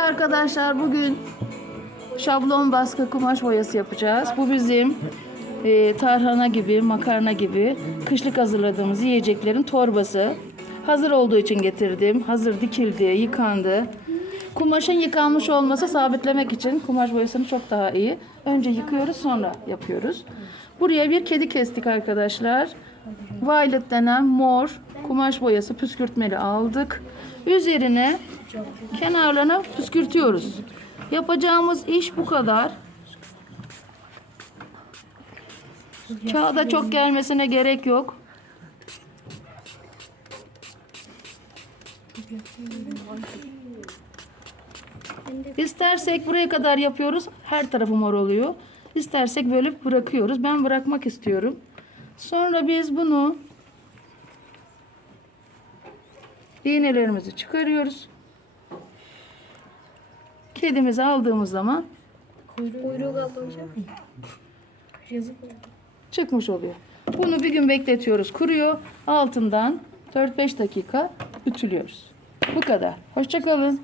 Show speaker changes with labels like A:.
A: arkadaşlar bugün şablon baskı kumaş boyası yapacağız. Bu bizim e, tarhana gibi, makarna gibi kışlık hazırladığımız yiyeceklerin torbası. Hazır olduğu için getirdim. Hazır dikildi, yıkandı. Kumaşın yıkanmış olması sabitlemek için kumaş boyasını çok daha iyi. Önce yıkıyoruz sonra yapıyoruz. Buraya bir kedi kestik arkadaşlar. Violet denen mor kumaş boyası püskürtmeli aldık. Üzerine kenarlarına püskürtüyoruz. Yapacağımız iş bu kadar. Kağıda çok gelmesine gerek yok. İstersek buraya kadar yapıyoruz. Her tarafı mor oluyor. İstersek böyle bırakıyoruz. Ben bırakmak istiyorum. Sonra biz bunu iğnelerimizi çıkarıyoruz. Kedimizi aldığımız zaman
B: Kuyruğu kaldı hocam. Yazık oldu.
A: çıkmış oluyor. Bunu bir gün bekletiyoruz. Kuruyor. Altından 4-5 dakika ütülüyoruz. Bu kadar. Hoşçakalın.